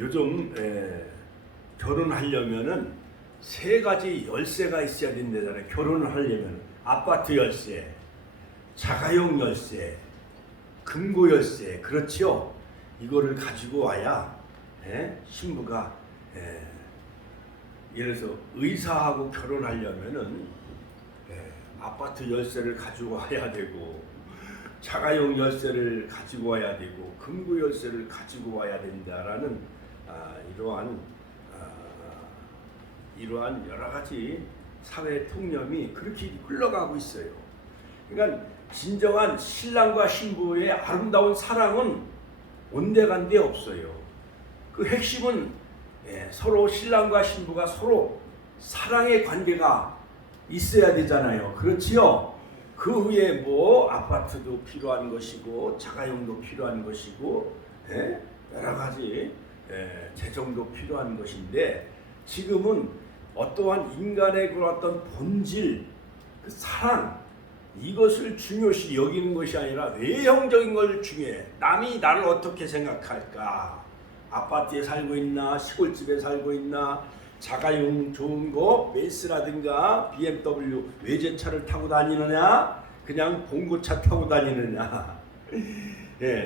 요즘 결혼하려면은 세 가지 열쇠가 있어야 된다잖아요. 결혼을 하려면 아파트 열쇠, 자가용 열쇠, 금고 열쇠, 그렇죠? 이거를 가지고 와야 신부가 예를 들어서 의사하고 결혼하려면은 아파트 열쇠를 가지고 와야 되고, 자가용 열쇠를 가지고 와야 되고, 금고 열쇠를 가지고 와야 된다라는 이러한 여러 가지 사회 통념이 그렇게 흘러가고 있어요. 그러니까 진정한 신랑과 신부의 아름다운 사랑은 온데간데 없어요. 그 핵심은 서로 신랑과 신부가 서로 사랑의 관계가 있어야 되잖아요. 그렇지요? 그 후에 뭐 아파트도 필요한 것이고 자가용도 필요한 것이고 여러 가지 재정도 필요한 것인데, 지금은 어떠한 인간의 그런 어떤 본질, 그 사랑, 이것을 중요시 여기는 것이 아니라 외형적인 걸 중요해. 남이 나를 어떻게 생각할까? 아파트에 살고 있나? 시골집에 살고 있나? 자가용 좋은 거, 벤츠라든가 BMW 외제차를 타고 다니느냐? 그냥 봉고차 타고 다니느냐?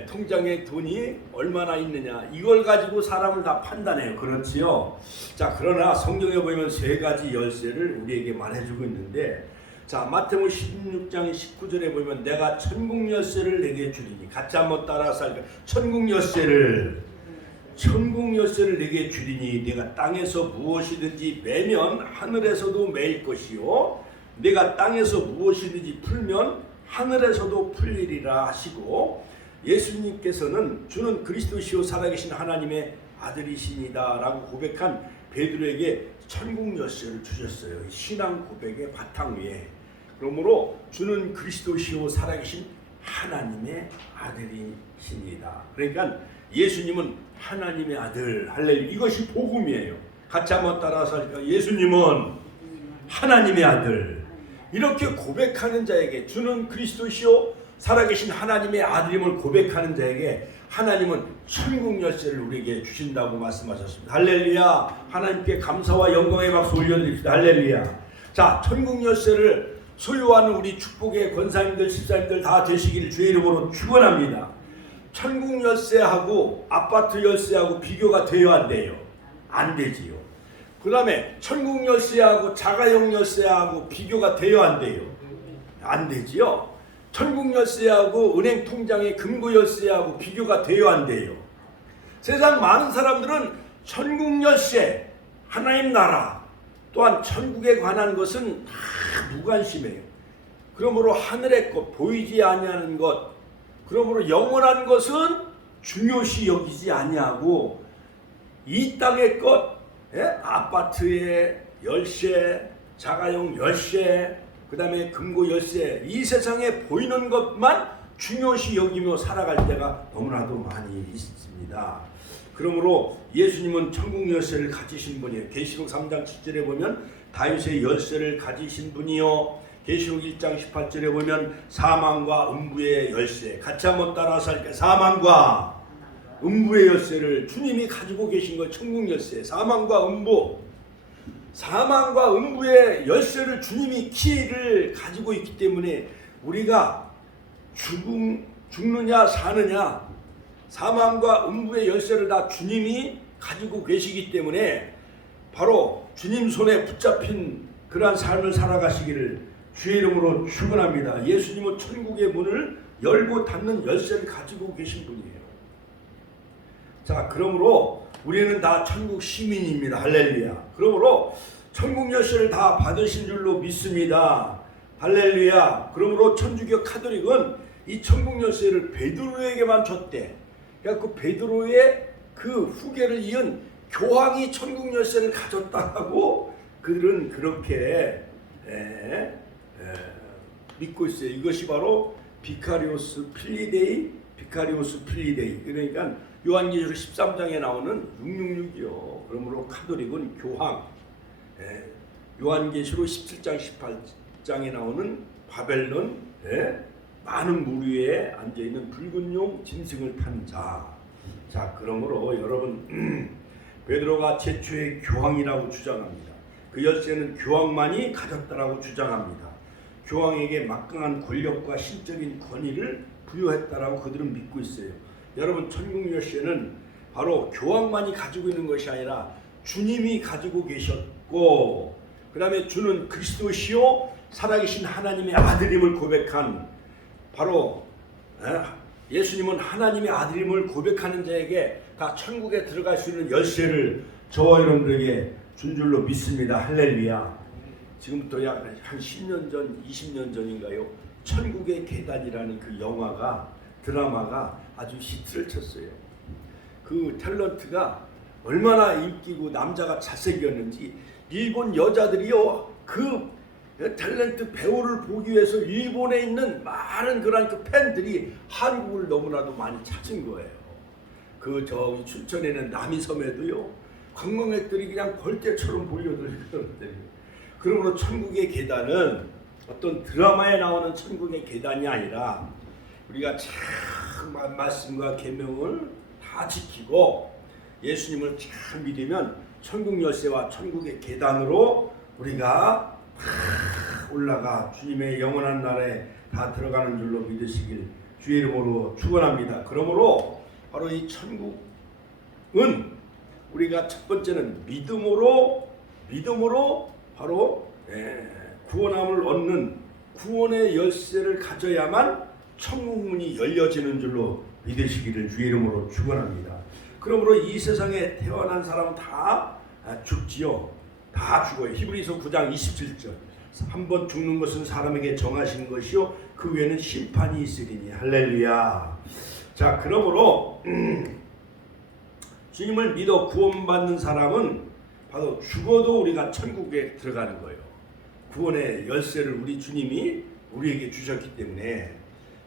통장에 돈이 얼마나 있느냐? 이걸 가지고 사람을 다 판단해요. 그렇지요? 자, 그러나 성경에 보면 세 가지 열쇠를 우리에게 말해주고 있는데, 자, 마태복음 16장 19절에 보면 내가 천국 열쇠를 내게 주리니, 같이 한번 따라서 할까요? 천국 열쇠를 내게 주리니 내가 땅에서 무엇이든지 매면 하늘에서도 매일 것이요, 내가 땅에서 무엇이든지 풀면 하늘에서도 풀리리라 하시고, 예수님께서는 주는 그리스도시요 살아계신 하나님의 아들이시니다 라고 고백한 베드로에게 천국 열쇠를 주셨어요. 신앙 고백의 바탕 위에. 그러므로 주는 그리스도시요 살아계신 하나님의 아들이십니다. 그러니까 예수님은 하나님의 아들, 할렐루야. 이것이 복음이에요. 같이 한번 따라서 할까요? 예수님은 하나님의 아들. 이렇게 고백하는 자에게, 주는 그리스도시요 살아계신 하나님의 아들임을 고백하는 자에게 하나님은 천국 열쇠를 우리에게 주신다고 말씀하셨습니다. 할렐루야. 하나님께 감사와 영광의 박수 올려드립시다. 할렐루야. 자, 천국 열쇠를 소유하는 우리 축복의 권사님들, 집사님들 다 되시기를 주의 이름으로 축원합니다. 천국 열쇠하고 아파트 열쇠하고 비교가 되어야 안 돼요. 안 되지요. 그 다음에 천국 열쇠하고 자가용 열쇠하고 비교가 되어야 안 돼요. 안 되지요. 천국 열쇠하고 은행 통장의 금고 열쇠하고 비교가 되어야 안 돼요. 세상 많은 사람들은 천국 열쇠, 하나님 나라, 또한 천국에 관한 것은 다 무관심해요. 그러므로 하늘의 것, 보이지 아니하는 것, 그러므로 영원한 것은 중요시 여기지 아니하고, 이 땅의 것, 아파트의 열쇠, 자가용 열쇠, 그 다음에 금고 열쇠, 이 세상에 보이는 것만 중요시 여기며 살아갈 때가 너무나도 많이 있습니다. 그러므로 예수님은 천국 열쇠를 가지신 분이에요. 계시록 3장 7절에 보면 다윗의 열쇠를 가지신 분이요, 계시록 1장 18절에 보면 사망과 음부의 열쇠, 같이 한번 따라서 할게요. 사망과 음부의 열쇠를 주님이 가지고 계신 거, 천국 열쇠, 사망과 음부. 사망과 음부의 열쇠를 주님이 키를 가지고 있기 때문에 우리가 죽느냐 사느냐, 사망과 음부의 열쇠를 다 주님이 가지고 계시기 때문에 바로 주님 손에 붙잡힌 그러한 삶을 살아가시기를 주의 이름으로 축원합니다. 예수님은 천국의 문을 열고 닫는 열쇠를 가지고 계신 분이에요. 자, 그러므로 우리는 다 천국 시민입니다. 할렐루야. 그러므로 천국 열쇠를 다 받으신 줄로 믿습니다. 할렐루야. 그러므로 천주교 카톨릭은 이 천국 열쇠를 베드로에게만 줬대. 그러니까 그 베드로의 그 후계를 이은 교황이 천국 열쇠를 가졌다고 그들은 그렇게 믿고 있어요. 이것이 바로 비카리오스 필리데이. 그러니까 요한계시록 13장에 나오는 666이요. 그러므로 카톨릭은 교황, 요한계시록 17장 18장에 나오는 바벨론, 많은 물 위에 앉아있는 붉은 용 짐승을 탄 자. 자, 그러므로 여러분 베드로가 최초의 교황이라고 주장합니다. 그 열쇠는 교황만이 가졌다라고 주장합니다. 교황에게 막강한 권력과 신적인 권위를 부여했다라고 그들은 믿고 있어요. 여러분, 천국 열쇠는 바로 교황만이 가지고 있는 것이 아니라 주님이 가지고 계셨고, 그 다음에 주는 그리스도시요 살아계신 하나님의 아들임을 고백한, 바로 예수님은 하나님의 아들임을 고백하는 자에게 다 천국에 들어갈 수 있는 열쇠를 저와 여러분들에게 준 줄로 믿습니다. 할렐루야. 지금부터 약 한 10년 전, 20년 전인가요? 천국의 계단이라는 그 영화가, 드라마가 아주 히트를 쳤어요. 그 탤런트가 얼마나 인기고 남자가 잘생겼는지 일본 여자들이요, 그 탤런트 배우를 보기 위해서 일본에 있는 많은 그런 그 팬들이 한국을 너무나도 많이 찾은 거예요. 그 저기 춘천에는 남이섬에도요, 관광객들이 그냥 벌떼처럼 몰려들거든요. 그러므로 천국의 계단은 어떤 드라마에 나오는 천국의 계단이 아니라 우리가 참 말씀과 계명을 다 지키고 예수님을 참 믿으면 천국 열쇠와 천국의 계단으로 우리가 올라가 주님의 영원한 나라에 다 들어가는 줄로 믿으시길 주의 이름으로 축원합니다. 그러므로 바로 이 천국은 우리가 첫 번째는 믿음으로 바로 구원함을 얻는 구원의 열쇠를 가져야만 천국 문이 열려지는 줄로 믿으시기를 주의 이름으로 축원합니다. 그러므로 이 세상에 태어난 사람은 다 죽지요. 다 죽어요. 히브리서 9장 27절. 한 번 죽는 것은 사람에게 정하신 것이요 그 외에는 심판이 있으리니. 할렐루야. 자, 그러므로 주님을 믿어 구원받는 사람은 바로 죽어도 우리가 천국에 들어가는 거예요. 구원의 열쇠를 우리 주님이 우리에게 주셨기 때문에.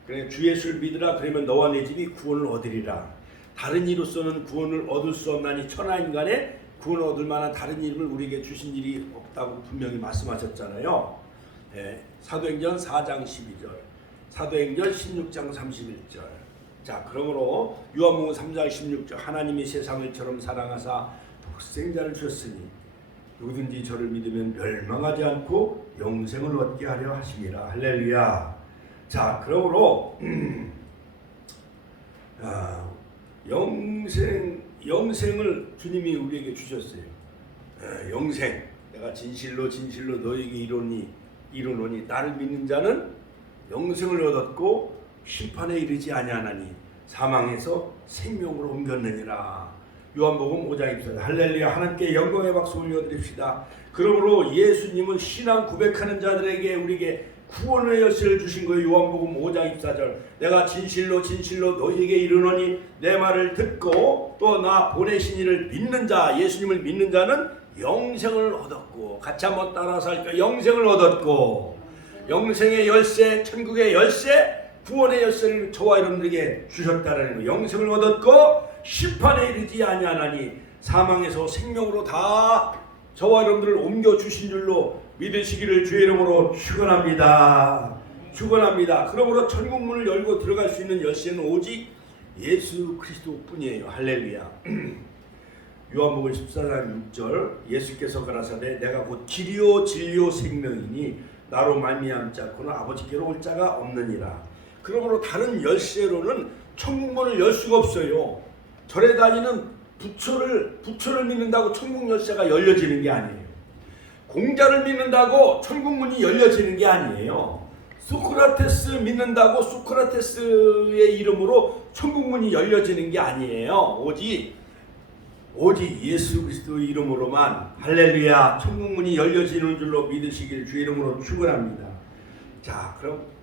그래, 주 예수를 믿으라 그러면 너와 내 집이 구원을 얻으리라. 다른 이로서는 구원을 얻을 수 없나니 천하인간에 구원을 얻을 만한 다른 이름을 우리에게 주신 일이 없다고 분명히 말씀하셨잖아요. 사도행전 4장 12절, 사도행전 16장 31절. 자, 그러므로 요한복음 3장 16절, 하나님이 세상을 처럼 사랑하사 독생자를 주셨으니 누구든지 저를 믿으면 멸망하지 않고 영생을 얻게 하려 하심이라. 할렐루야. 자, 그러므로 영생을 주님이 우리에게 주셨어요. 영생. 내가 진실로 너에게 이르노니 나를 믿는 자는 영생을 얻었고 심판에 이르지 아니하나니 사망에서 생명으로 옮겼느니라. 요한복음 5장 24절. 할렐루야. 하나님께 영광의 박수 올려드립시다. 그러므로 예수님은 신앙 고백하는 자들에게 우리에게 구원의 열쇠를 주신 거예요. 요한복음 5장 24절. 내가 진실로 너희에게 이르노니 내 말을 듣고 또 나 보내신 이를 믿는 자, 예수님을 믿는 자는 영생을 얻었고, 같이 한번 따라서 할까요? 영생을 얻었고, 영생의 열쇠, 천국의 열쇠, 구원의 열쇠를 저와 여러분들에게 주셨다는 거예요. 영생을 얻었고 심판에 이르지 아니하나니 사망에서 생명으로 다 저와 여러분들을 옮겨주신 줄로 믿으시기를 주의 이름으로 축원합니다. 그러므로 천국문을 열고 들어갈 수 있는 열쇠는 오직 예수 그리스도뿐이에요. 할렐루야. 요한복음 14장 6절. 예수께서 가라사대 내가 곧 길이요 진리요 생명이니 나로 말미암지 않고는 아버지께로 올 자가 없느니라. 그러므로 다른 열쇠로는 천국문을 열 수가 없어요. 절에 다니는 부처를 믿는다고 천국 열쇠가 열려지는 게 아니에요. 공자를 믿는다고 천국문이 열려지는 게 아니에요. 소크라테스 믿는다고 소크라테스의 이름으로 천국문이 열려지는 게 아니에요. 오직 예수 그리스도의 이름으로만, 할렐루야, 천국문이 열려지는 줄로 믿으시길 주의 이름으로 축원합니다. 자,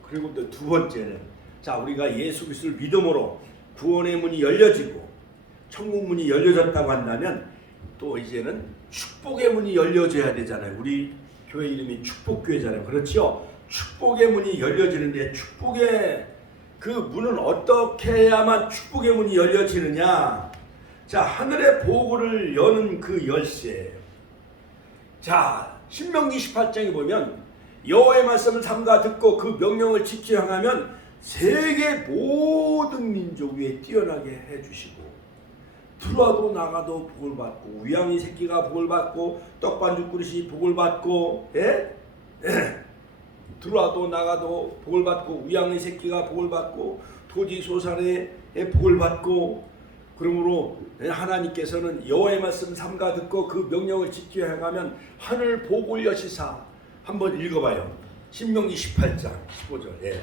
그리고 또 두 번째는, 자, 우리가 예수 그리스도를 믿음으로 구원의 문이 열려지고 천국문이 열려졌다고 한다면 또 이제는 축복의 문이 열려져야 되잖아요. 우리 교회 이름이 축복교회잖아요. 그렇죠? 축복의 문이 열려지는데 축복의 그 문은 어떻게 해야만 축복의 문이 열려지느냐? 자, 하늘의 보고를 여는 그 열쇠예요. 자, 신명기 18장에 보면 여호와의 말씀을 삼가 듣고 그 명령을 지켜 행하면 세계 모든 민족 위에 뛰어나게 해주시고 들어와도 나가도 복을 받고 우양이 새끼가 복을 받고 떡반죽 그릇이 복을 받고 들어와도 나가도 복을 받고 우양의 새끼가 복을 받고 토지 소산에 복을 받고 그러므로 하나님께서는 여호와의 말씀 삼가 듣고 그 명령을 지켜 행하면 하늘 복을 여시사 한번 읽어봐요. 신명기 18장 15절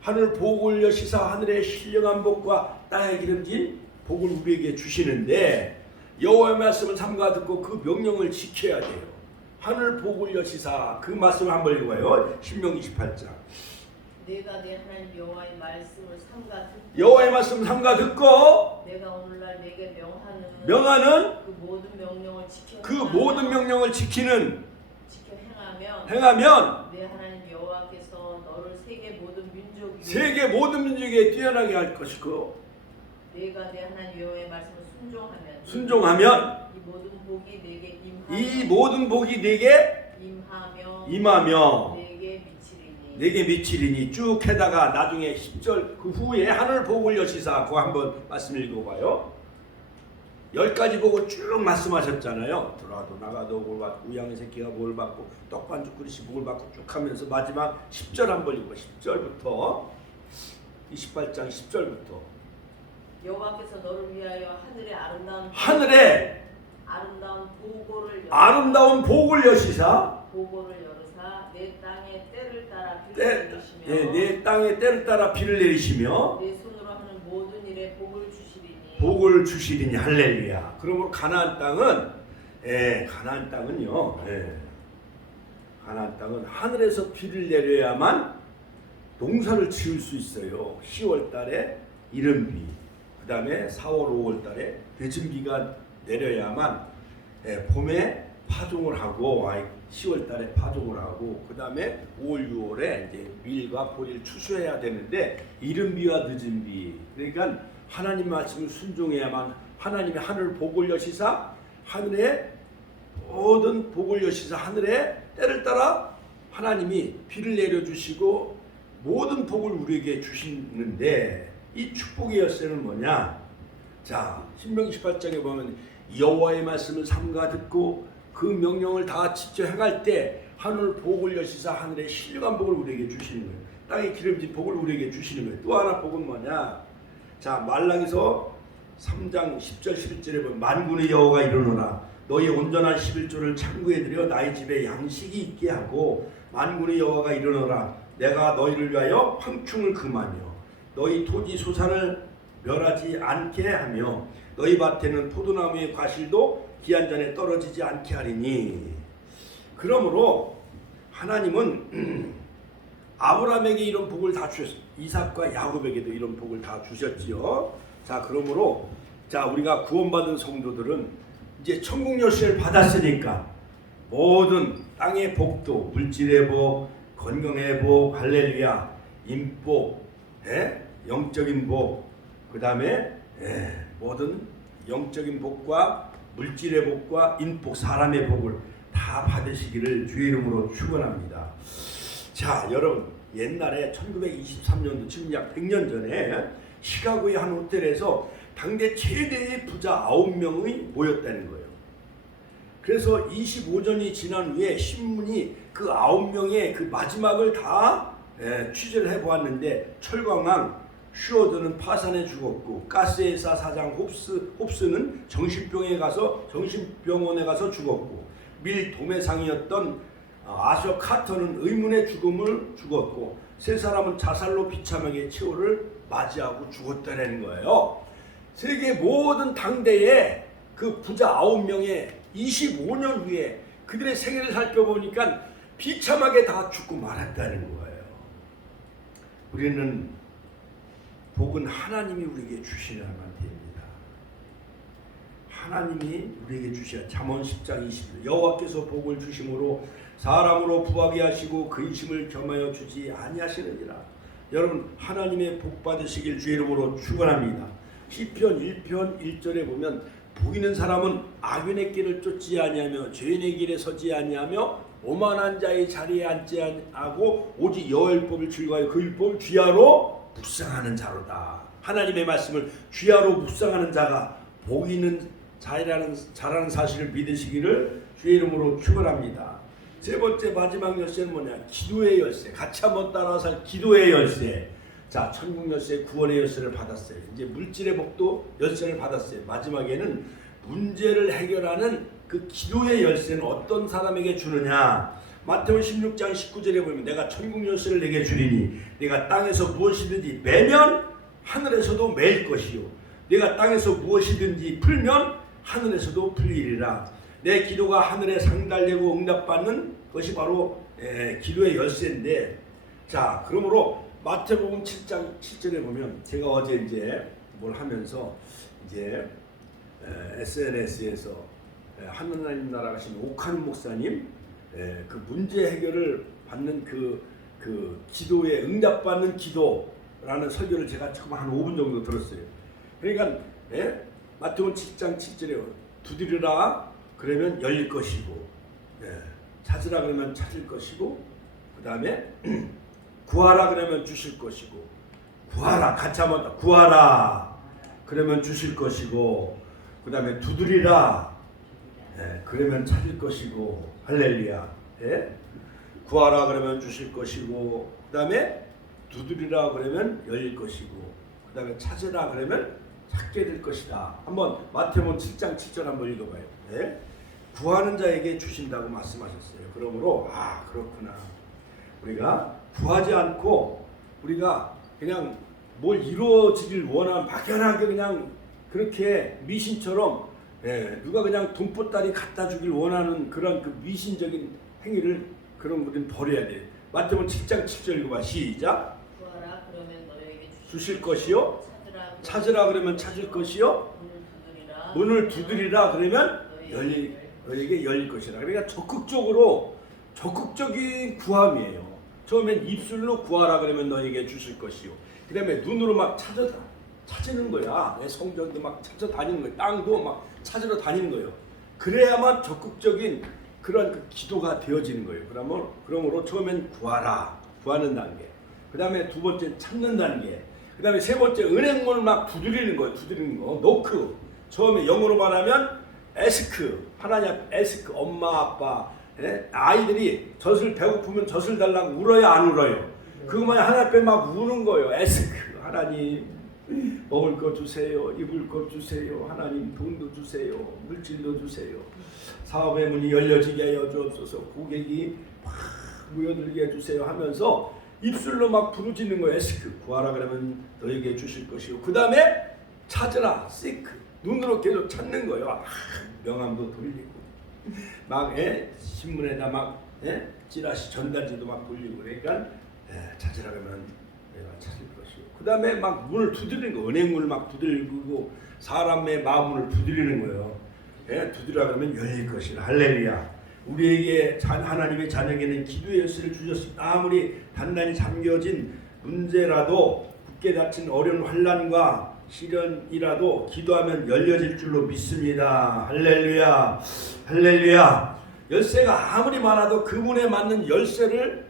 하늘 복을 여시사 하늘의 신령한 복과 땅에 기름진 복을 우리에게 주시는데 여호와의 말씀을 삼가 듣고 그 명령을 지켜야 돼요. 하늘 복을 여시사 그 말씀을 한번 읽어요. 신명기 18장 내가 내 하나님 여호와의 말씀을 삼가 듣고 여호와의 말씀 삼가 듣고 내가 오늘날 내게 명하는 그 모든 명령을 지켜 지키는 지켜 행하면 내 하나님 여호와께서 너를 세계 모든 민족에 뛰어나게 할 것이고 내가 내 하나님 여호와의 말씀을 순종하면 이 모든 복이 내게 임하며 내게 미치리니 쭉 해다가 나중에 10절 그 후에 하늘 복을 여시사 그거 한번 말씀 읽어봐요. 10가지 복을 쭉 말씀하셨잖아요. 들어와도 나가도 복을 받고 우양의 새끼가 복을 받고 떡반죽 그릇이 복을 받고 쭉 하면서 마지막 10절 한번 읽어봐. 10절부터 28장 10절부터 여호와께서 너를 위하여 아름다운 복을 여시사 내 땅에 때를 따라 내 땅에 때를 따라 비를 내리시며 내 손으로 하는 모든 일에 복을 주시리니 할렐루야. 그러므로 가나안 땅은요. 가나안 땅은 하늘에서 비를 내려야만 농사를 지을 수 있어요. 10월 달에 이른비, 그 다음에 4월 5월 달에 늦은비가 내려야만 봄에 파종을 하고 10월 달에 파종을 하고 그 다음에 5월 6월에 이제 밀과 보리를 추수해야 되는데 이른비와 늦은비 그러니까 하나님 말씀을 순종해야만 하나님의 하늘 복을 여시사 하늘에 모든 복을 여시사 하늘에 때를 따라 하나님이 비를 내려주시고 모든 복을 우리에게 주시는데 이 축복의 열쇠는 뭐냐? 자, 신명기 18장에 보면 여호와의 말씀을 삼가 듣고 그 명령을 다 지켜 행할 때 하늘 복을 여시사 하늘의 신령한 복을 우리에게 주시는 거예요. 땅에 기름진 복을 우리에게 주시는 거예요. 또 하나 복은 뭐냐? 자, 말라기서 3장 10절 11절에 보면 만군의 여호와가 이르노라 너희 온전한 11조를 창구에 들여 나의 집에 양식이 있게 하고 만군의 여호와가 이르노라 내가 너희를 위하여 황충을 금하며 너희 토지 소산을 멸하지 않게 하며 너희 밭에는 포도나무의 과실도 기한 전에 떨어지지 않게 하리니. 그러므로 하나님은 아브라함에게 이런 복을 다 주셨어요. 이삭과 야곱에게도 이런 복을 다 주셨지요. 자, 그러므로 자 우리가 구원받은 성도들은 이제 천국 열쇠를 받았으니까 모든 땅의 복도 물질의 복, 건강의 복, 할렐루야, 인복, 영적인 복, 그 다음에 모든 영적인 복과 물질의 복과 인복, 사람의 복을 다 받으시기를 주의 이름으로 축원합니다. 자, 여러분 옛날에 1923년도 지금 약 100년 전에 시카고의 한 호텔에서 당대 최대의 부자 9명이 모였다는 거예요. 그래서 25년이 지난 후에 신문이 그 9명의 그 마지막을 다 취재를 해보았는데 철광왕 슈어드는 파산에 죽었고 가스회사 사장 홉스는 정신병원에 가서 죽었고 밀 도매상이었던 아셔 카터는 의문의 죽음을 죽었고 세 사람은 자살로 비참하게 최후를 맞이하고 죽었다는 거예요. 세계 모든 당대의 그 부자 9명의 25년 후에 그들의 생애를 살펴보니까 비참하게 다 죽고 말았다는 거예요. 우리는 복은 하나님이 우리에게 주시야만 됩니다. 하나님이 우리에게 주셔야. 잠언 10장 20절 여호와께서 복을 주심으로 사람으로 부하게 하시고 근심을 겸하여 주지 아니하시느니라. 여러분 하나님의 복 받으시길 주의 이름으로 축원합니다. 시편 1편 1절에 보면 복 있는 사람은 악인의 길을 쫓지 아니하며 죄인의 길에 서지 아니하며 오만한 자의 자리에 앉지 아니하고 오직 여호와의 법을 즐거워하여 그 율법을 귀하로 묵상하는 자로다. 하나님의 말씀을 귀하로 묵상하는 자가 복 있는 자라는 사실을 믿으시기를 주의 이름으로 축원합니다. 세 번째 마지막 열쇠는 뭐냐? 기도의 열쇠. 같이 한번 따라서 기도의 열쇠. 자, 천국 열쇠, 구원의 열쇠를 받았어요. 이제 물질의 복도 열쇠를 받았어요. 마지막에는 문제를 해결하는 그 기도의 열쇠는 어떤 사람에게 주느냐? 마태복음 16장 19절에 보면 내가 천국 열쇠를 내게 주리니 내가 땅에서 무엇이든지 매면 하늘에서도 매일 것이요 내가 땅에서 무엇이든지 풀면 하늘에서도 풀리리라. 내 기도가 하늘에 상달되고 응답받는 것이 바로 기도의 열쇠인데, 자, 그러므로 마태복음 7장 7절에 보면 제가 어제 이제 뭘 하면서 이제 SNS에서 하느님 나라 가신 오카는 목사님 그 문제 해결을 받는 그 기도에 응답받는 기도라는 설교를 제가 처음 한 5분 정도 들었어요. 그러니까 마태복음 7장 7절에 두드리라 그러면 열릴 것이고, 찾으라 그러면 찾을 것이고, 그 다음에 구하라 그러면 주실 것이고, 구하라 같이 한번 더 구하라 그러면 주실 것이고, 그 다음에 두드리라 그러면 찾을 것이고, 할렐루야. 구하라 그러면 주실 것이고, 그 다음에 두드리라 그러면 열릴 것이고, 그 다음에 찾으라 그러면 찾게 될 것이다. 한번 마태복음 7장 7절 한번 읽어봐요. 구하는 자에게 주신다고 말씀하셨어요. 그러므로 그렇구나. 우리가 구하지 않고 우리가 그냥 뭘 이루어지길 원하는 막연하게 그냥 그렇게 미신처럼 누가 그냥 돈보따리 갖다 주길 원하는 그런 그 미신적인 행위를 그런 것들은 버려야 돼. 마태복음 7장 7절 읽어봐. 시작. 구하라 그러면 너희에게 주실 것이요. 찾으라 그러면 찾을 것이요. 문을 두드리라 그러면 너희에게 열릴 것이라. 그러니까 적극적인 구함이에요. 처음엔 입술로 구하라 그러면 너희에게 주실 것이요. 그 다음에 눈으로 막 찾는 거야. 성전도 막 찾아다니는 거예요. 땅도 막 찾으러 다니는 거예요. 그래야만 적극적인 그런 그 기도가 되어지는 거예요. 그러므로 처음엔 구하는 단계. 그 다음에 두 번째 찾는 단계. 그 다음에 세 번째 은행문을 막 두드리는 거예요. 노크. 처음에 영어로 말하면 에스크. 하나님 앞에 에스크. 엄마 아빠 아이들이 젖을 배고프면 젖을 달라고 울어요, 안 울어요? 그것만 하나님 앞에 막 우는 거예요. 에스크. 하나님 먹을 것 주세요. 입을 것 주세요. 하나님 돈도 주세요. 물질도 주세요. 사업의 문이 열려지게 하여 주옵소서. 고객이 막 모여들게 해주세요 하면서 입술로 막 부르짖는 거예요. 에스크. 구하라 그러면 너에게 주실 것이고, 그 다음에 찾으라. 시크. 눈으로 계속 찾는 거예요. 명함도 돌리고 막 신문에다 막 찌라시 전단지도 막 돌리고, 그러니까 찾으라 그러면 내가 찾을 것이고, 그 다음에 막 문을 두드리는 거. 은행문을 막 두드리고 사람의 마음을 두드리는 거예요. 두드리라 그러면 열릴 것이라. 할렐루야. 우리에게 하나님의 자녀에게는 기도의 열쇠를 주셨습니다. 아무리 단단히 잠겨진 문제라도, 굳게 닫힌 어려운 환난과 시련이라도 기도하면 열려질 줄로 믿습니다. 할렐루야. 할렐루야. 열쇠가 아무리 많아도 그 문에 맞는 열쇠를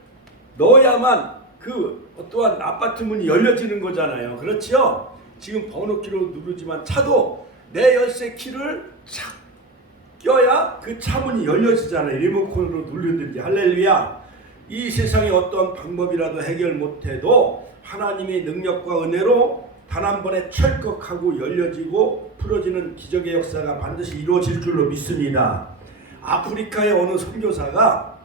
넣어야만 그 어떠한 아파트 문이 열려지는 거잖아요. 그렇죠? 지금 번호키로 누르지만 차도 내 열쇠 키를 착 껴야 그 차문이 열려지잖아요. 리모컨으로 누르든지. 할렐루야. 이 세상에 어떤 방법이라도 해결 못해도 하나님의 능력과 은혜로 단 한 번에 철컥하고 열려지고 풀어지는 기적의 역사가 반드시 이루어질 줄로 믿습니다. 아프리카의 어느 선교사가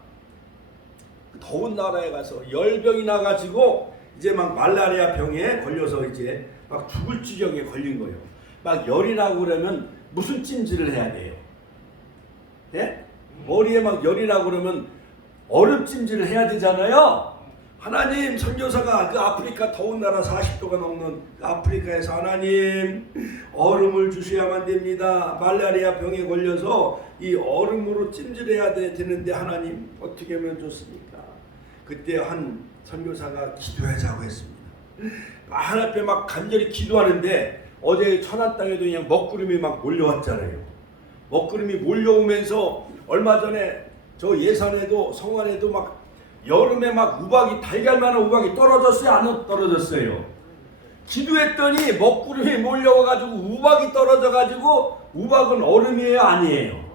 더운 나라에 가서 열병이 나가지고 이제 막 말라리아 병에 걸려서 이제 막 죽을 지경에 걸린 거예요. 막 열이 나고 그러면 무슨 찜질을 해야 돼요? 머리에 막 열이 나고 그러면 얼음 찜질을 해야 되잖아요. 하나님, 선교사가 그 아프리카 더운 나라 40도가 넘는 아프리카에서 하나님 얼음을 주셔야만 됩니다. 말라리아 병에 걸려서 이 얼음으로 찜질해야 되는데 하나님 어떻게 하면 좋습니까? 그때 한 선교사가 기도하자고 했습니다. 하나님 앞에 막 간절히 기도하는데 어제 천안 땅에도 그냥 먹구름이 막 몰려왔잖아요. 먹구름이 몰려오면서 얼마 전에 저 예산에도 성안에도 막 여름에 막 우박이 달걀만한 우박이 떨어졌어요? 안 떨어졌어요? 기도했더니 먹구름이 몰려와가지고 우박이 떨어져가지고 우박은 얼음이에요, 아니에요?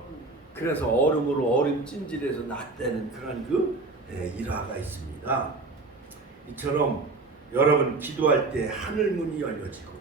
그래서 얼음으로 얼음 찜질해서 낫다는 그런 일화가 있습니다. 이처럼 여러분 기도할 때 하늘 문이 열려지고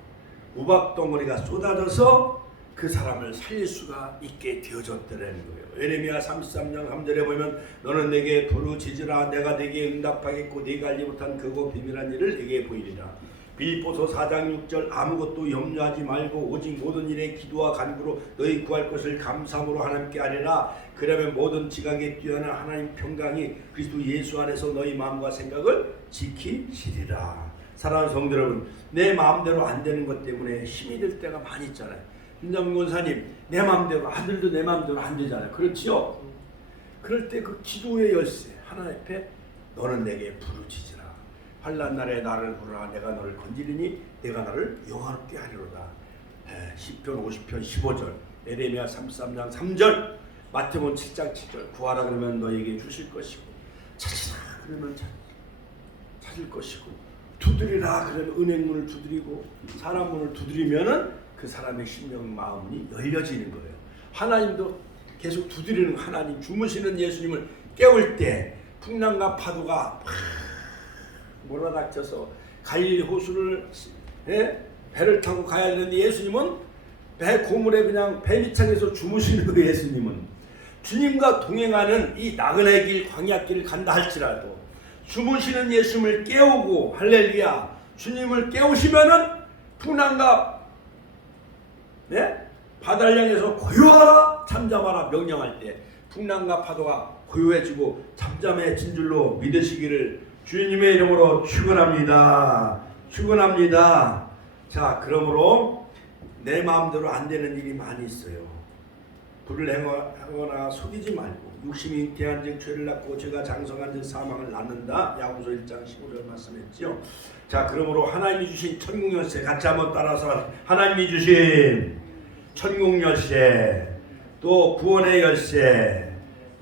우박 덩어리가 쏟아져서 그 사람을 살릴 수가 있게 되어졌다는 거예요. 예레미야 33장 3절에 보면 너는 내게 부르짖으라 내가 네게 응답하겠고 네가 알지 못한 크고 비밀한 일을 네게 보이리라. 빌립보서 4장 6절 아무것도 염려하지 말고 오직 모든 일에 기도와 간구로 너희 구할 것을 감사함으로 하나님께 아뢰라. 그러면 모든 지각에 뛰어난 하나님 평강이 그리스도 예수 안에서 너희 마음과 생각을 지키시리라. 사랑하는 성도 여러분, 내 마음대로 안 되는 것 때문에 힘이 들 때가 많이 있잖아요. 김남근 권사님, 내 마음대로, 아들도 내 마음대로 안 되잖아요. 그렇지요? 그럴 때 그 기도의 열쇠, 하나님 앞에 너는 내게 부르짖으라. 환난 날에 나를 부르라. 내가 너를 건지리니 내가 너를 영화롭게 하리로다. 시편 50편 15절, 예레미야 33장 3절, 마태복음 7장 7절. 구하라 그러면 너에게 주실 것이고 찾으라 그러면 찾을 것이고 두드리라 그러면 은행문을 두드리고 사람 문을 두드리면은 그 사람의 심령 마음이 열려지는 거예요. 하나님도 계속 두드리는 하나님, 주무시는 예수님을 깨울 때 풍랑과 파도가 몰아닥쳐서 갈릴리 호수를 배를 타고 가야 되는데 예수님은 배 고물에 그냥 배 밑창에서 주무시는 그 예수님은 주님과 동행하는 이 나그네 길 광야길을 간다 할지라도 주무시는 예수님을 깨우고 할렐루야 주님을 깨우시면은 풍랑과 바다를 향해서 고요하라 잠잠하라 명령할 때 풍랑과 파도가 고요해지고 잠잠해진 줄로 믿으시기를 주님의 이름으로 축원합니다. 축원합니다. 자, 그러므로 내 마음대로 안 되는 일이 많이 있어요. 불을 행하거나 속이지 말고 육신이 잉태한즉 죄를 낳고 죄가 장성한즉 사망을 낳는다. 야고보서 1장 15절 말씀했죠. 자, 그러므로 하나님이 주신 천국 열쇠 같이 한번 따라서 하나님이 주신 천국 열쇠 또 구원의 열쇠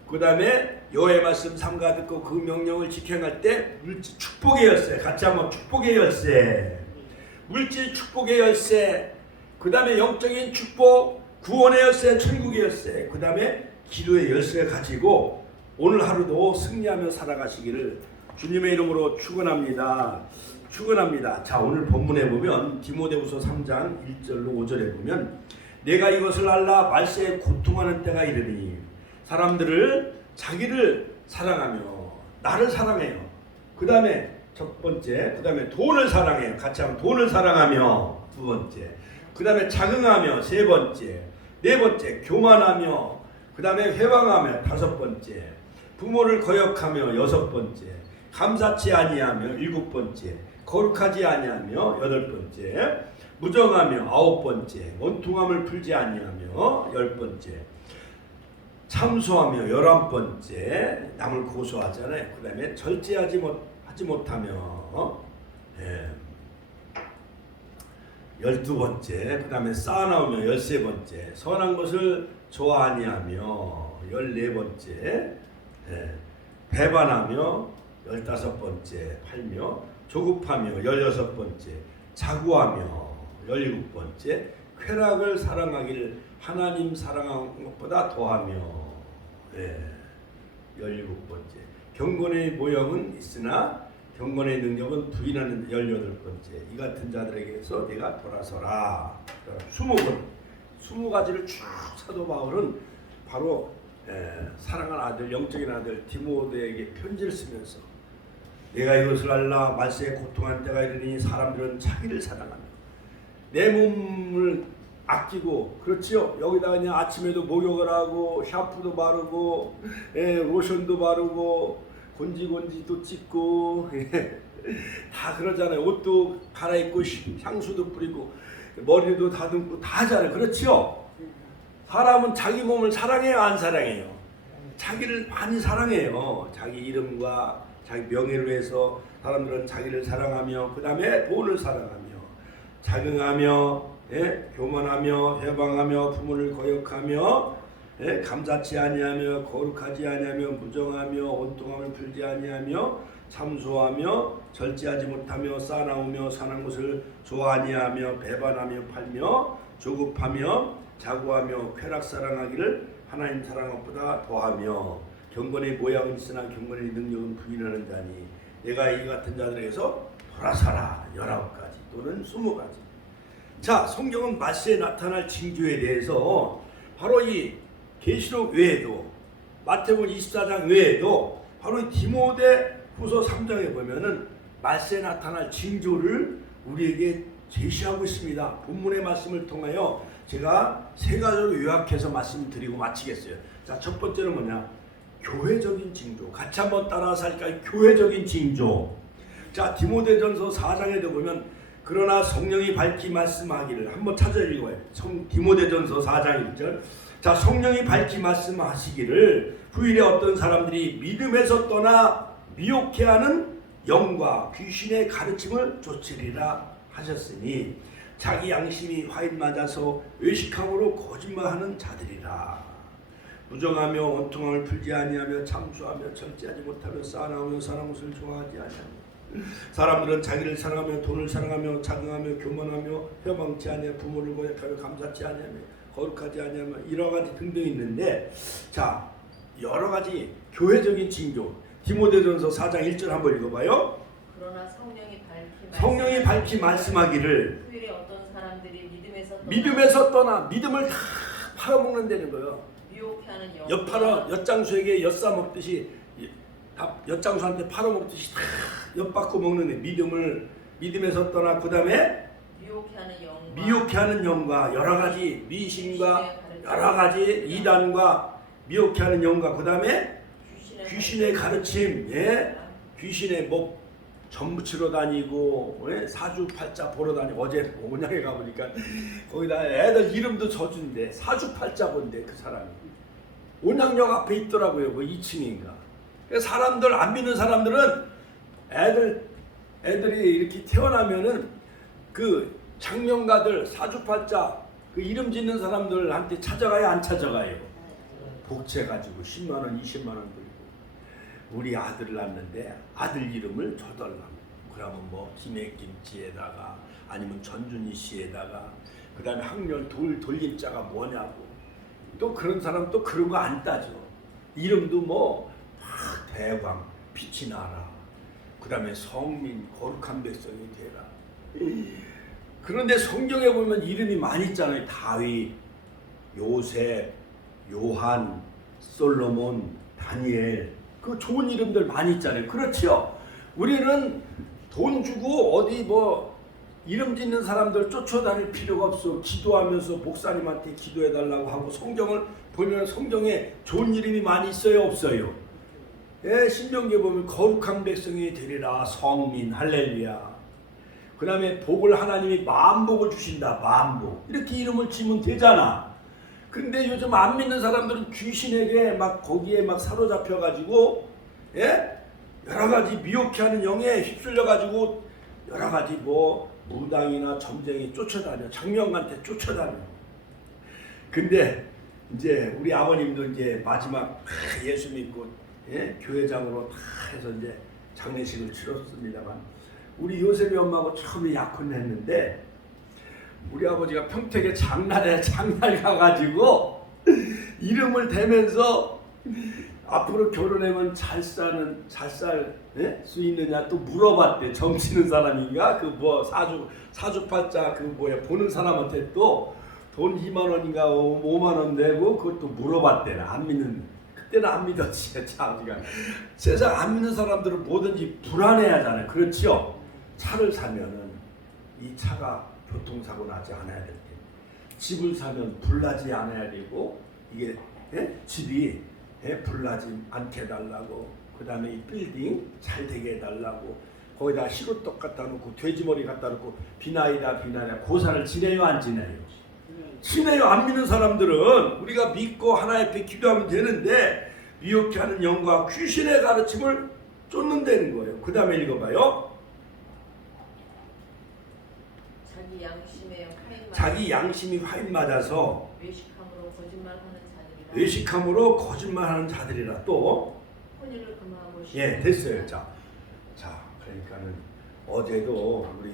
그 다음에 여호와의 말씀 삼가 듣고 그 명령을 지켜갈 때 물질 축복의 열쇠 같이 한번 축복의 열쇠 물질 축복의 열쇠 그 다음에 영적인 축복 구원의 열쇠 천국의 열쇠 그 다음에 기도의 열쇠를 가지고 오늘 하루도 승리하며 살아가시기를 주님의 이름으로 축원합니다. 축원합니다. 자, 오늘 본문에 보면 디모데후서 3장 1절로 5절에 보면 내가 이것을 알라 말세에 고통하는 때가 이르니 사람들을 자기를 사랑하며 나를 사랑해요. 그 다음에 첫 번째 그 다음에 돈을 사랑해요. 같이 하면 돈을 사랑하며 두 번째 그 다음에 자긍하며 세 번째 네 번째 교만하며 그 다음에 회방하며 다섯 번째 부모를 거역하며 여섯 번째 감사치 아니하며 일곱 번째 거룩하지 아니하며 여덟 번째 무정하며 아홉 번째 원통함을 풀지 아니하며 열 번째 참소하며 열한 번째 남을 고소하잖아요. 그 다음에 절제하지 못하며 12번째 그 다음에 쌓아나오며 13번째 선한 것을 좋아하니하며 14번째 배반하며 15번째 팔며 조급하며 16번째 자구하며 17번째 쾌락을 사랑하기를 하나님 사랑한 것보다 더하며 17번째 경건의 모형은 있으나 경건의 능력은 부인하는 18번째 이 같은 자들에게서 내가 돌아서라. 20가지를 쭉 사도 바울은 바로 사랑하는 아들 영적인 아들 디모데에게 편지를 쓰면서 내가 이것을 알라 말세에 고통한 때가 이르니 사람들은 자기를 사랑하며 내 몸을 아끼고 그렇지요. 여기다가 그냥 아침에도 목욕을 하고 샴푸도 바르고 로션도 바르고 곤지곤지도 찍고 다 그러잖아요. 옷도 갈아입고 향수도 뿌리고 머리도 다듬고 다 하잖아요. 그렇지요. 사람은 자기 몸을 사랑해요 안 사랑해요? 자기를 많이 사랑해요. 자기 이름과 자기 명예를 위해서 사람들은 자기를 사랑하며 그 다음에 돈을 사랑하며 자긍하며 교만하며 회방하며 부모를 거역하며 감사치 아니하며 거룩하지 아니하며 무정하며 온통함을 풀지 아니하며 참소하며 절제하지 못하며 쌓아나오며 산한 것을 좋아하니하며 배반하며 팔며 조급하며 자고하며 쾌락 사랑하기를 하나님 사랑한 것보다 더하며 경건의 모양은 있으나 경건의 능력은 부인하는 자니 내가 이 같은 자들에게서 돌아서라. 19가지 또는 20가지. 자, 성경은 마시에 나타날 징조에 대해서 바로 이 계시록 외에도 마태복음 24장 외에도 바로 이 디모데후서 3장에 보면은 말세에 나타날 징조를 우리에게 제시하고 있습니다. 본문의 말씀을 통하여 제가 세 가지로 요약해서 말씀드리고 마치겠어요. 자, 첫 번째는 뭐냐? 교회적인 징조. 같이 한번 따라 살까요? 교회적인 징조. 자, 디모데전서 4장에도 보면 그러나 성령이 밝히 말씀하기를 한번 찾아 읽어요. 디모데전서 4장 1절. 자, 성령이 밝히 말씀하시기를 후일에 어떤 사람들이 믿음에서 떠나 미혹해하는 영과 귀신의 가르침을 좇으리라 하셨으니 자기 양심이 화인 맞아서 외식함으로 거짓말하는 자들이라. 부정하며 원통함을 풀지 아니하며 참수하며 절제하지 못하며 쌓아나오며 사람 것을 좋아하지 아니하며 사람들은 자기를 사랑하며 돈을 사랑하며 자긍하며 교만하며 혀방치 아니하며 부모를 고약하며 감사치 아니하며 거룩하지 아니하며 여러 가지 등등 있는데, 자, 여러 가지 교회적인 징조. 디모데전서 4장 1절 한번 읽어봐요. 그러나 성령이 밝히 말씀하기를 후일에 어떤 사람들이 믿음에서 떠나 믿음을 다 팔아먹는다는 거예요. 미혹해하는 영 엿장수에게 엿사 먹듯이 엿장수한테 팔아먹듯이 다 엿받고 먹는 믿음에서 떠나 그 다음에 미혹해하는 영과 여러 가지 미신과 여러 가지 이단과 미혹해하는 영과 그 다음에 귀신의 가르침, 예, 귀신의 뭐 전부치러 다니고, 예? 사주팔자 보러 다니고. 어제 온양에 가보니까 거기다 애들 이름도 져준대. 사주팔자 본대 그 사람이. 온양역 앞에 있더라고요. 그 2층인가. 사람들 안 믿는 사람들은 애들이 이렇게 태어나면은 그 장명가들 사주팔자 그 이름 짓는 사람들한테 찾아가요, 안 찾아가요? 복채 가지고 10만 원, 20만 원 들고 우리 아들을 낳는데 아들 이름을 줘달라고. 그러면 뭐 김해김치에다가 아니면 전준희 씨에다가 그 다음에 학렬 돌림자가 뭐냐고. 또 그런 사람 또 그런 거 안 따져. 이름도 뭐 대광, 빛이 나라. 그 다음에 성민, 거룩한 백성이 되라. 그런데 성경에 보면 이름이 많이 있잖아요. 다윗, 요셉, 요한, 솔로몬, 다니엘. 그 좋은 이름들 많이 있잖아요. 그렇지요. 우리는 돈 주고 어디 뭐 이름 짓는 사람들 쫓아다닐 필요가 없어. 기도하면서 목사님한테 기도해달라고 하고 성경을 보면 성경에 좋은 이름이 많이 있어요, 없어요? 예, 신명기에 보면 거룩한 백성이 되리라. 성민, 할렐루야. 그 다음에 복을 하나님이 만복을 주신다. 만복. 이렇게 이름을 지으면 되잖아. 근데 요즘 안 믿는 사람들은 귀신에게 막 거기에 막 사로잡혀가지고, 예? 여러 가지 미혹해하는 영에 휩쓸려가지고 여러 가지 뭐 무당이나 점쟁이 쫓아다녀. 장명한테 쫓아다녀. 근데 이제 우리 아버님도 이제 마지막 예수 믿고, 예? 교회장으로 다 해서 이제 장례식을 치렀습니다만 우리 요셉이 엄마하고 처음에 약혼했는데 우리 아버지가 평택에 장날에 장날 가가지고 이름을 대면서 앞으로 결혼하면 잘 살 수 있느냐 또 물어봤대. 점치는 사람인가 그 뭐 사주팔자 그 뭐야 보는 사람한테 또 돈 2만 원인가 5만 원 내고 그것도 물어봤대. 안 믿는 그때는 안 믿었지. 참 세상 안 믿는 사람들은 뭐든지 불안해하잖아요. 그렇지요. 차를 사면은 이 차가 교통사고 나지 않아야 될 때, 집을 사면 불나지 않아야 되고 이게 집이 불나지 않게 해달라고, 그 다음에 이 빌딩 잘 되게 해달라고 거기다 시루떡 갖다 놓고 돼지머리 갖다 놓고 비나이다 고사를 지내요, 안 지내요? 지내요. 안 믿는 사람들은 우리가 믿고 하나님 앞에 기도하면 되는데 미혹해하는 영과 귀신의 가르침을 쫓는다는 거예요. 그 다음에 읽어봐요. 자기 양심이 화인 맞아서 외식함으로 거짓말하는 자들이라. 또 혼인을 금하고 예, 됐어요. 자, 자, 그러니까는 어제도 우리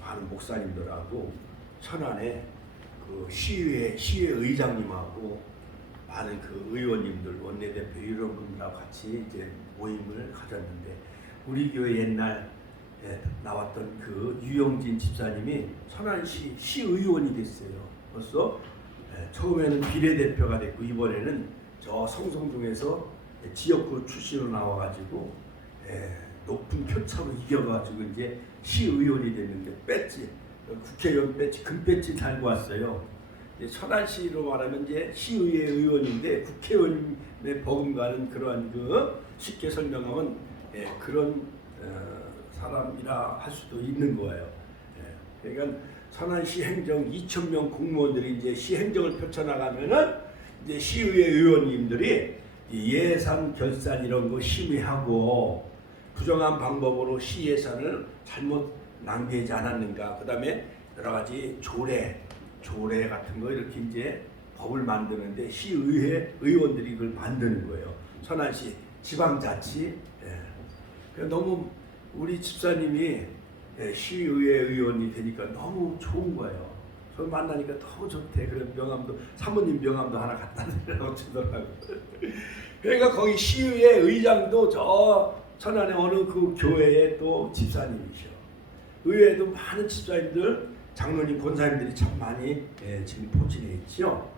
많은 목사님들하고 천안에 그 시의회 의장님하고 많은 그 의원님들, 원내대표 이런 분들하고 같이 이제 모임을 가졌는데, 우리 교회 옛날 나왔던 그 유영진 집사님이 천안시 시의원이 됐어요. 벌써 처음에는 비례대표가 됐고, 이번에는 저 성성동에서 지역구 출신으로 나와가지고 높은 표차로 이겨가지고 이제 시의원이 됐는데, 배지, 국회의원 배지, 금 배지 달고 왔어요. 천안시로 말하면 이제 시의회 의원인데 국회의원의 버금가는 그러한 그 쉽게 설명하면 그런 사람이라 할 수도 있는 거예요. 그러니까 천안시 행정 2,000명 공무원들이 이제 시 행정을 펼쳐나가면은 이제 시의회 의원님들이 예산 결산 이런 거 심의하고 부정한 방법으로 시 예산을 잘못 낭비하지 않았는가, 그다음에 여러 가지 조례 같은 거 이렇게 이제 법을 만드는데 시의회 의원들이 이걸 만드는 거예요. 천안시 지방자치. 너무 우리 집사님이 시의회 의원이 되니까 너무 좋은 거예요. 저 만나니까 너무 좋대. 그런 명함도, 사모님 명함도 하나 갖다 드리라고 주더라고. 그러니까 거기 시의회 의장도 저 천안에 어느 그 교회의 또 집사님이셔. 의회에도 많은 집사님들, 장로님, 권사님들이 참 많이 지금 포진해 있죠.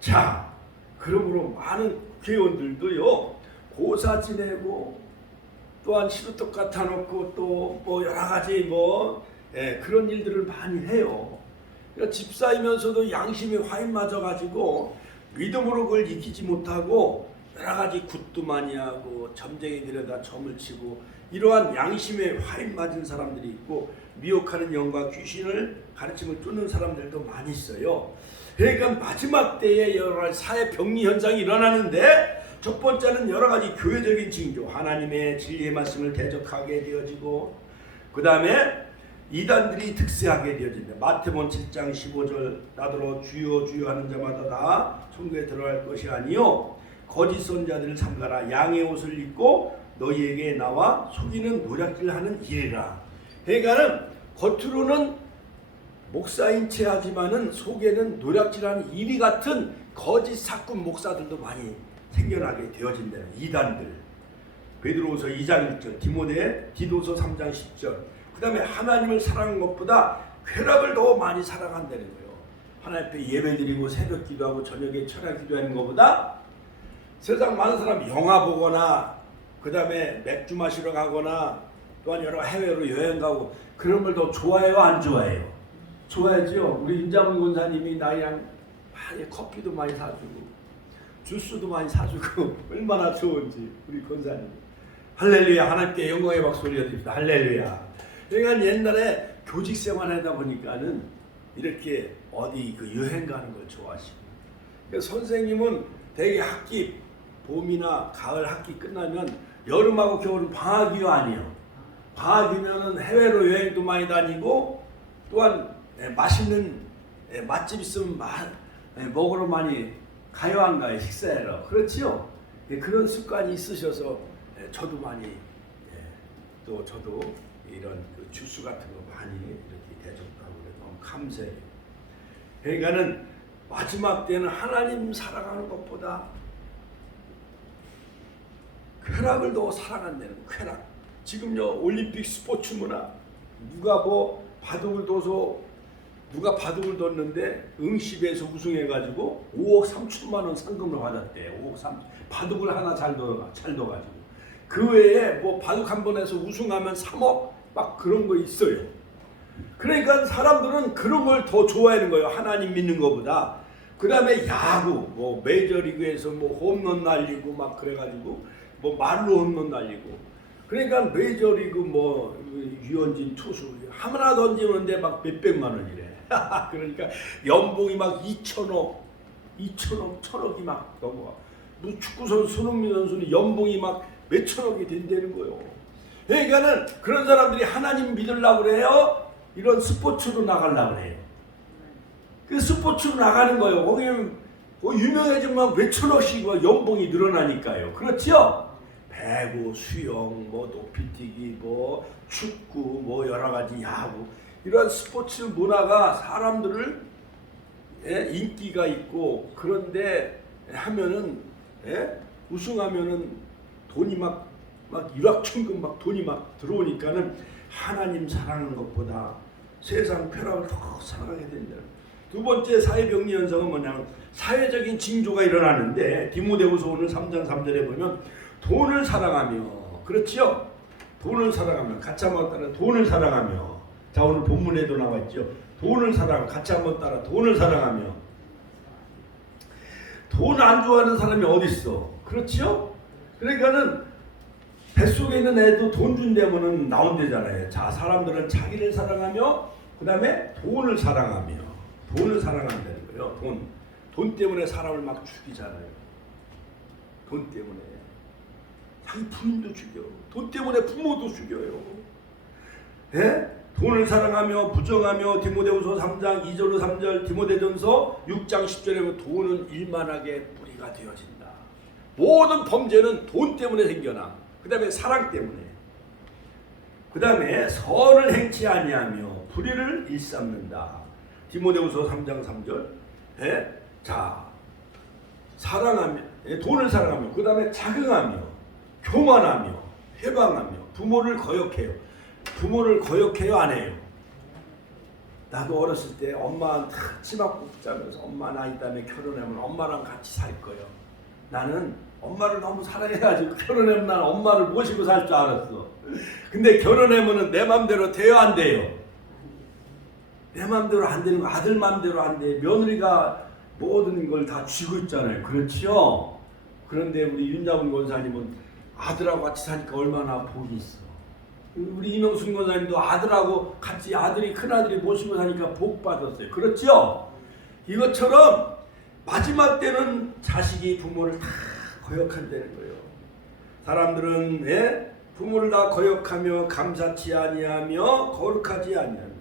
자, 그러므로 많은 국회의원들도요, 고사 지내고 또한 시루떡 갖다 놓고 또 뭐 여러 가지 그런 일들을 많이 해요. 그러니까 집사이면서도 양심이 화인 맞아가지고 믿음으로 그걸 이기지 못하고 여러 가지 굿도 많이 하고 점쟁이 들여다 점을 치고, 이러한 양심에 화인 맞은 사람들이 있고 미혹하는 영과 귀신을 가르침을 쫓는 사람들도 많이 있어요. 그러니까 마지막 때에 여러 가지 사회 병리 현상이 일어나는데, 첫 번째는 여러 가지 교회적인 징조, 하나님의 진리의 말씀을 대적하게 되어지고, 그 다음에 이단들이 득세하게 되어진다. 마태복음 7장 15절, 나더러 주여 주여 하는 자마다 다 천국에 들어갈 것이 아니요 거짓 선자들을 삼가라. 양의 옷을 입고 너희에게 나와 속이는 노략질하는 일이라. 그러니까는 겉으로는 목사인 체 하지만은 속에는 노략질하는 이리 같은 거짓 사꾼 목사들도 많이 생겨나게 되어진다. 이단들. 베드로후서 2장 1절, 디도서 3장 10절. 그 다음에 하나님을 사랑하는 것보다 쾌락을 더 많이 사랑한다는 거예요. 하나님 앞에 예배드리고 새벽 기도하고 저녁에 철학 기도하는 것보다 세상 많은 사람 영화 보거나 그 다음에 맥주 마시러 가거나 또한 여러 해외로 여행 가고 그런 걸 더 좋아해요, 안 좋아해요? 좋아하죠. 우리 윤장훈 권사님이 나이랑 많이 커피도 많이 사주고 주스도 많이 사주고 얼마나 좋은지 우리 권사님. 할렐루야. 하나님께 영광의 박수 올려드립니다. 할렐루야. 그러니까 옛날에 교직 생활하다 보니까는 이렇게 어디 그 여행 가는 걸 좋아하시고, 그러니까 선생님은 대개 학기 봄이나 가을 학기 끝나면 여름하고 겨울은 방학이요, 아니요? 방학이면은 해외로 여행도 많이 다니고 또한 맛있는 맛집 있으면 먹으러 많이 가요, 안 가요? 식사하러. 그렇지요? 그런 습관이 있으셔서 저도 많이 또 저도 이런 그 주스 같은 거 많이 이렇게 대접하고 너무 감사해요. 그러니까는 마지막 때는 하나님 사랑하는 것보다 쾌락을 더 사랑한다는 쾌락. 지금요 올림픽 스포츠 문화 누가 바둑을 뒀는데 응시배에서 우승해가지고 5억 3천만 원 상금을 받았대요. 5억 3천. 바둑을 하나 잘 둬가지고. 그 외에 뭐 바둑 한 번 해서 우승하면 3억 막 그런 거 있어요. 그러니까 사람들은 그런 걸 더 좋아하는 거예요. 하나님 믿는 것보다. 그 다음에 야구, 뭐 메이저리그에서 뭐 홈런 날리고 막 그래가지고 뭐 말로 홈런 날리고. 그러니까 메이저리그 뭐 유현진 투수 하나 던지는데 막 몇백만 원이래. 그러니까 연봉이 막 2천억, 1천억이 막 넘어가. 뭐 축구 선수 손흥민 선수는 연봉이 막 몇천억이 된다는 거예요. 그러니까는 그런 사람들이 하나님 믿으려고 그래요. 이런 스포츠로 나가려고 해요. 그 스포츠로 나가는 거예요. 거기는 유명해지면 몇천억씩 연봉이 늘어나니까요. 그렇죠? 배구, 수영, 뭐 높이뛰기, 뭐 축구, 뭐 여러 가지 야구 이런 스포츠 문화가 사람들을 인기가 있고 그런데 하면은 우승하면은 돈이 막 일확천금 막 돈이 막 들어오니까는 하나님 사랑하는 것보다 세상 쾌락을 더 사랑하게 된다. 두 번째 사회병리 현상은 뭐냐면 사회적인 징조가 일어나는데 디모데후서 오늘 3장 3절에 보면 돈을 사랑하며 그렇지요? 돈을 사랑하며 같이 한번 따라 돈을 사랑하며 자 오늘 본문에도 나와 있죠. 돈을 사랑 같이 한번 따라 돈을 사랑하며 돈 안 좋아하는 사람이 어디 있어? 그렇지요? 그러니까는 뱃속에 있는 애도 돈 준다면은 나온대잖아요. 자 사람들은 자기를 사랑하며 그 다음에 돈을 사랑하며 돈을 사랑한다는 거예요. 돈 때문에 사람을 막 죽이잖아요. 돈 때문에 자기 부인도 죽여. 돈 때문에 부모도 죽여요. 돈을 사랑하며 부정하며 디모데후서 3장 2절로 3절 디모데전서 6장 10절에 보면 돈은 일만하게 뿌리가 되어진다. 모든 범죄는 돈 때문에 생겨나. 그 다음에 사랑 때문에. 그 다음에 선을 행치 아니하며 불의를 일삼는다. 디모데후서 3장 3절. 자, 사랑하며 돈을 사랑하며 그 다음에 자긍하며 교만하며 회방하며 부모를 거역해요. 부모를 거역해요 안 해요? 나도 어렸을 때 엄마한테 치막 붙자면서 엄마 나 이따음에 결혼하면 엄마랑 같이 살 거예요. 나는 엄마를 너무 사랑해가지고 결혼하면 난 엄마를 모시고 살 줄 알았어. 근데 결혼하면은 내 맘대로 돼요 안 돼요? 내 맘대로 안 되는 거 아들 맘대로 안 돼. 며느리가 모든 걸 다 쥐고 있잖아요. 그렇죠? 그런데 우리 윤자분 권사님은 아들하고 같이 사니까 얼마나 복이 있어. 우리 이명순 권사님도 아들하고 같이 아들이 큰아들이 모시고 사니까 복 받았어요. 그렇죠? 이것처럼 마지막 때는 자식이 부모를 다 거역한다는 거예요. 사람들은 부모를 다 거역하며 감사치 아니하며 거룩하지 아니하며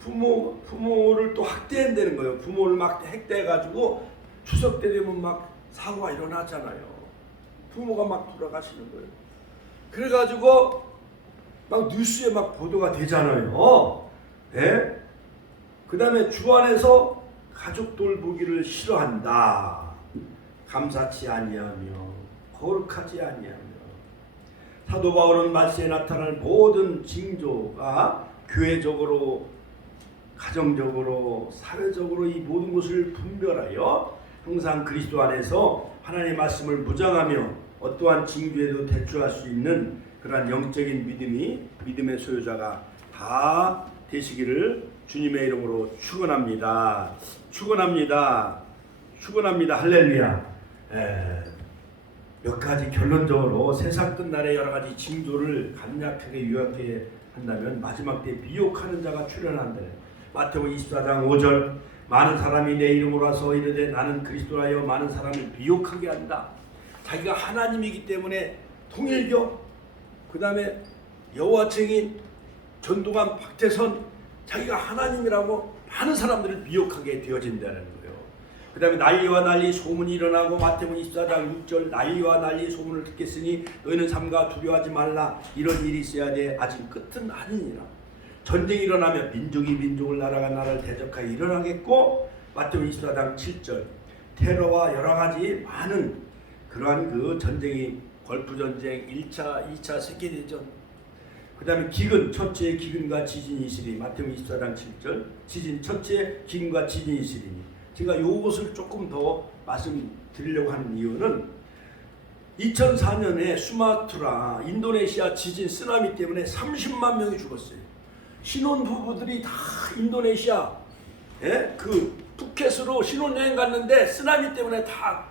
부모를 또 학대한다는 거예요. 부모를 막 학대해가지고 추석 때 되면 막 사고가 일어나잖아요. 부모가 막 돌아가시는 거예요. 그래가지고 막 뉴스에 막 보도가 되잖아요. 그 다음에 주 안에서 가족 돌보기를 싫어한다. 감사치 아니하며 거룩하지 아니하며. 사도 바울은 말세에 나타날 모든 징조가 교회적으로 가정적으로 사회적으로 이 모든 것을 분별하여 항상 그리스도 안에서 하나님의 말씀을 무장하며 어떠한 징조에도 대처할 수 있는 그러한 영적인 믿음의 소유자가 다 되시기를 주님의 이름으로 축원합니다. 축원합니다. 할렐루야. 몇 가지 결론적으로 세상 끝날에 여러 가지 징조를 간략하게 요약해 한다면 마지막 때 미혹하는 자가 출현한다. 마태복음 24장 5절 많은 사람이 내 이름으로 와서 이르되 나는 그리스도라여 많은 사람을 미혹하게 한다. 자기가 하나님이기 때문에 통일교 그 다음에 여호와 증인 전도관 박태선 자기가 하나님이라고 많은 사람들을 미혹하게 되어진다는 거예요. 그 다음에 난리와 난리 소문이 일어나고 마태복음 24장 6절 난리와 난리 소문을 듣겠으니 너희는 삼가 두려워하지 말라. 이런 일이 있어야 돼. 아직 끝은 아니니라. 전쟁이 일어나면 민족이 민족을 나라가 나라를 대적하여 일어나겠고 마태복음 24장 7절 테러와 여러 가지 많은 그러한 그 전쟁이 걸프 전쟁 1차 2차 세계대전 그 다음에 기근 첫째 기근과 지진이 있으리 마태복음 24장 7절 지진 첫째 기근과 지진이 있으리니 제가 이것을 조금 더 말씀드리려고 하는 이유는 2004년에 수마트라 인도네시아 지진 쓰나미 때문에 30만 명이 죽었어요. 신혼부부들이 다 인도네시아 그 푸켓으로 신혼여행 갔는데 쓰나미 때문에 다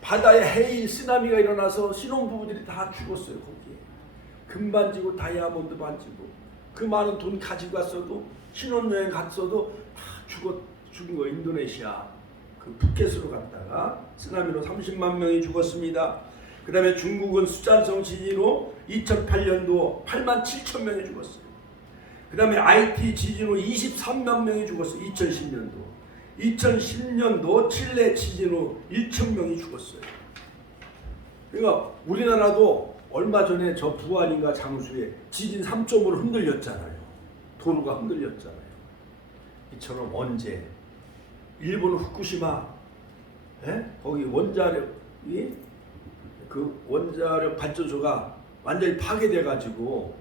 바다에 해일 쓰나미가 일어나서 신혼부부들이 다 죽었어요. 거기에 금반지고 다이아몬드 반지고 그 많은 돈 가지고 갔어도 신혼여행 갔어도 다 죽은 거예요. 인도네시아 그 푸켓으로 갔다가 쓰나미로 30만 명이 죽었습니다. 그 다음에 중국은 수잔성 지진으로 2008년도 8만 7천 명이 죽었어요. 그 다음에 IT 지진으로 23만 명이 죽었어요. 2010년도 2010년도 칠레 지진으로 1천 명이 죽었어요. 그러니까 우리나라도 얼마 전에 저 부안인가 장수에 지진 3.5로 흔들렸잖아요. 도로가 흔들렸잖아요. 이처럼 언제 일본 후쿠시마 거기 원자력이 그 원자력 발전소가 완전히 파괴돼가지고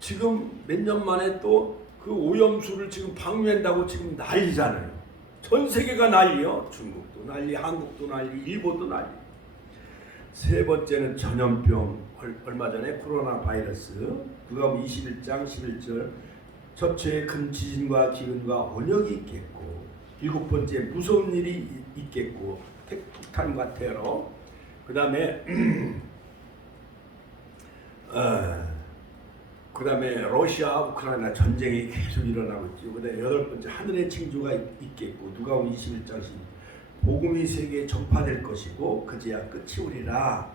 지금 몇 년 만에 또 그 오염수를 지금 방류한다고 지금 난리잖아요. 전 세계가 난리요. 중국도 난리, 한국도 난리, 일본도 난리. 세 번째는 전염병. 얼마 전에 코로나 바이러스. 누가복음 21장 11절. 첫째에 큰 지진과 기근과 원역이 있겠고, 일곱 번째 무서운 일이 있겠고, 폭탄과 테러. 그 다음에 러시아 우크라이나 전쟁이 계속 일어나고 있죠. 그다음에 여덟 번째 하늘의 징조가 있겠고, 누가복음 21장 10. 복음이 세계에 전파될 것이고 그제야 끝이 오리라.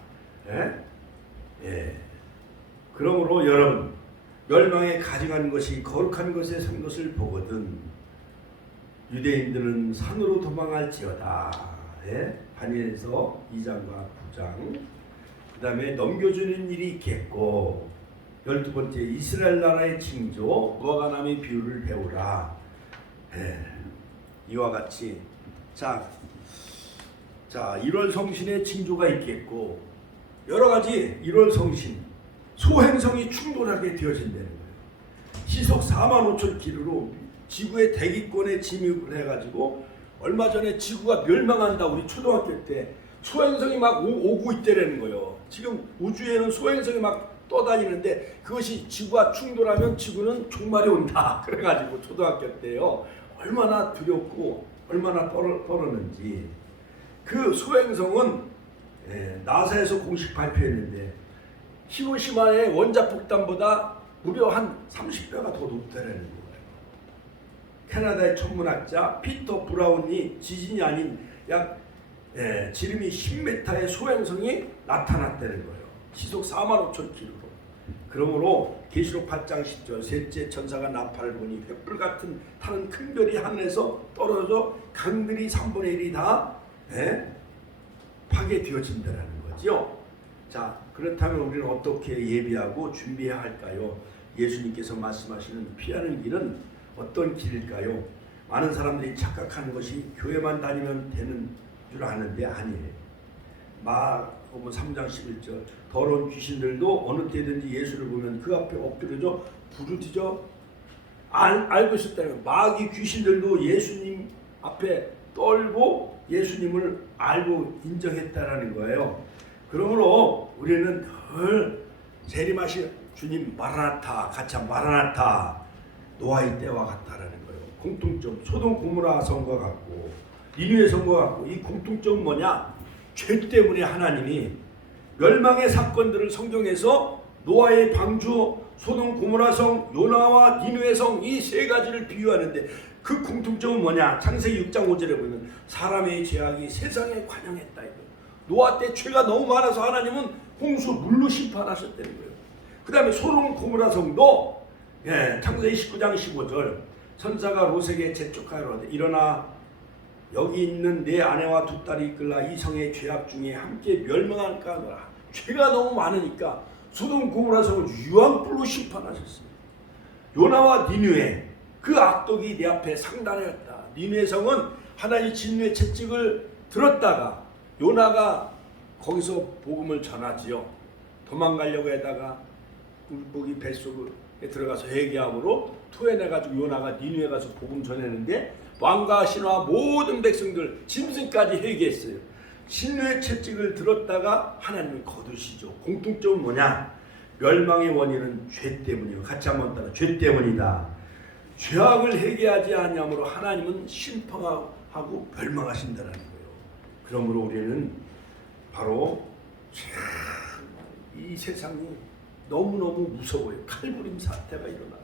그러므로 여러분, 멸망에 가증한 것이 거룩한 것에 선 것을 보거든 유대인들은 산으로 도망할지어다. 다니엘서 2장과 9장. 그 다음에 넘겨주는 일이 있겠고, 12번째 이스라엘 나라의 징조 무화과 나무의 비유를 배우라. 이와 같이 자 1월 성신의 징조가 있겠고, 여러 가지 1월 성신 소행성이 충돌하게 되어진다는 거예요. 시속 45,000km로 지구의 대기권에 진입을 해가지고 얼마 전에 지구가 멸망한다 우리 초등학교 때 소행성이 막 오고 있다는 거예요. 지금 우주에는 소행성이 막 떠다니는데 그것이 지구와 충돌하면 지구는 종말이 온다. 그래가지고 초등학교 때요 얼마나 두렵고 얼마나 떨었는지. 그 소행성은 나사에서 공식 발표했는데 히로시마의 원자폭탄보다 무려 한 30배가 더 높다는 거예요. 캐나다의 천문학자 피터 브라운이 지진이 아닌 약 지름이 10m의 소행성이 나타났다는 거예요. 시속 45,000km. 그러므로 계시록 8장 10절 셋째 천사가 나팔을 보니 횃불 같은 타는 큰 별이 하늘에서 떨어져 강들이 3분의 1이 다 파괴되어진다는 거죠. 자, 그렇다면 우리는 어떻게 예비하고 준비해야 할까요? 예수님께서 말씀하시는 피하는 길은 어떤 길일까요? 많은 사람들이 착각하는 것이 교회만 다니면 되는 줄 아는데 아니에요. 마가복음 3장 11절 더러운 귀신들도 어느 때든지 예수를 보면 그 앞에 엎드려져 부르짖어 알고 있었다는 거예요. 마귀 귀신들도 예수님 앞에 떨고 예수님을 알고 인정했다라는 거예요. 그러므로 우리는 늘 재림하실 주님 마라나타 같이 마라나타 노아의 때와 같다라는 거예요. 공통점 소돔 고모라 성과 같고 니느웨 성과 같고, 이 공통점은 뭐냐? 죄 때문에 하나님이 멸망의 사건들을 성경에서 노아의 방주, 소돔 고모라 성, 요나와 니느웨 성 이 세 가지를 비유하는데 그 공통점은 뭐냐? 창세기 6장 5절에 보면 사람의 죄악이 세상에 관영했다 이거. 노아 때 죄가 너무 많아서 하나님은 홍수 물로 심판하셨다는 거예요. 그 다음에 소돔 고모라 성도 창세기 19장 15절 천사가 롯에게 재촉하여 일어나 여기 있는 내 아내와 두 딸이 이끌라 이 성의 죄악 중에 함께 멸망할까 하노라. 죄가 너무 많으니까 소돔 고모라 성을 유황불로 심판하셨습니다. 요나와 니느웨 그 악독이 내 앞에 상달하였다. 니느웨 성은 하나님 진노의 채찍을 들었다가 요나가 거기서 복음을 전하지요. 도망가려고 하다가 물고기 뱃속에 들어가서 회개함으로 토해내가지고 요나가 니느웨 가서 복음 전했는데 왕과 신하 모든 백성들 짐승까지 회개했어요. 진노의 채찍을 들었다가 하나님을 거두시죠. 공통점은 뭐냐? 멸망의 원인은 죄 때문이요. 같이 한번 따라 죄 때문이다. 죄악을 회개하지 아니함으로 하나님은 심판하고 멸망하신다는 거예요. 그러므로 우리는 바로 이 세상이 너무너무 무서워요. 칼부림 사태가 일어나요.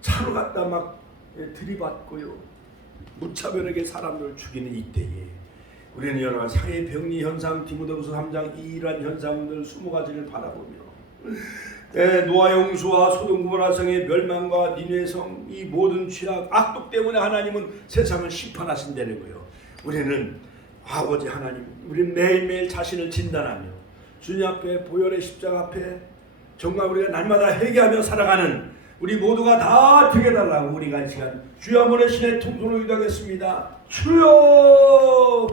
차로 갔다 막 들이받고요. 무차별하게 사람들을 죽이는 이때에 우리는 여러 가지 사회 병리 현상, 디모데후서 3장 이러한 현상들 20가지를 바라보며 노아 홍수와 소돔 고모라 성의 멸망과 니느웨 성 이 모든 죄악 악독 때문에 하나님은 세상을 심판하신다는 거예요. 우리는 아버지 하나님, 우리는 매일매일 자신을 진단하며 주님 앞에 보혈의 십자가 앞에 정말 우리가 날마다 회개하며 살아가는 우리 모두가 다 되게 달라고 우리가 이 시간 주여 한번 신의 통성으로 기도하겠습니다. 주여.